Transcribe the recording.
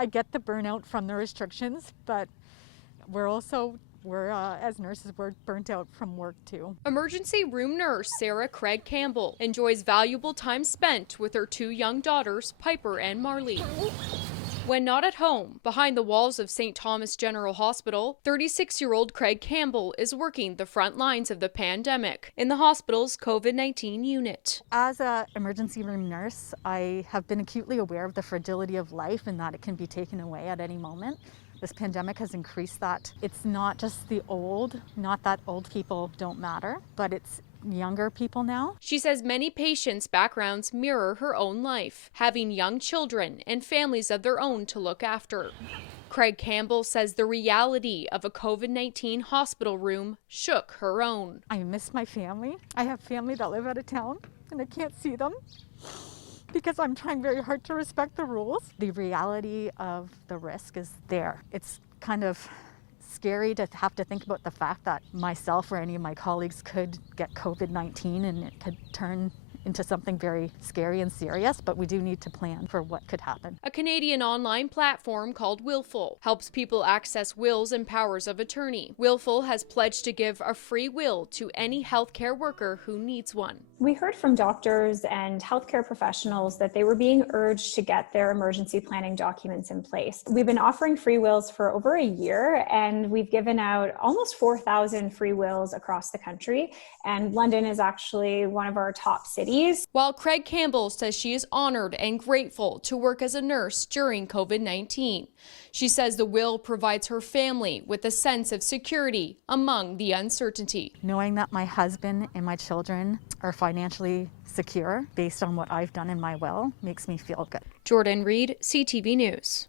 I get the burnout from the restrictions, but we're as nurses, we're burnt out from work too. Emergency room nurse Sarah Craig Campbell enjoys valuable time spent with her 2 young daughters, Piper and Marley. When not at home, behind the walls of St. Thomas General Hospital, 36-year-old Craig Campbell is working the front lines of the pandemic in the hospital's COVID-19 unit. As an emergency room nurse, I have been acutely aware of the fragility of life and that it can be taken away at any moment. This pandemic has increased that. It's not just the old, not that old people don't matter, but it's younger people now. She says many patients' backgrounds mirror her own life, having young children and families of their own to look after. Craig Campbell says the reality of a COVID-19 hospital room shook her own. I miss my family. I have family that live out of town and I can't see them because I'm trying very hard to respect the rules. The reality of the risk is there. It's kind of scary to have to think about the fact that myself or any of my colleagues could get COVID-19 and it could turn into something very scary and serious, but we do need to plan for what could happen. A Canadian online platform called Willful helps people access wills and powers of attorney. Willful has pledged to give a free will to any healthcare worker who needs one. We heard from doctors and healthcare professionals that they were being urged to get their emergency planning documents in place. We've been offering free wills for over a year, and we've given out almost 4,000 free wills across the country, and London is actually one of our top cities. While Craig Campbell says she is honored and grateful to work as a nurse during COVID-19. She says the will provides her family with a sense of security among the uncertainty. Knowing that my husband and my children are financially secure based on what I've done in my will makes me feel good. Jordan Reed, CTV News.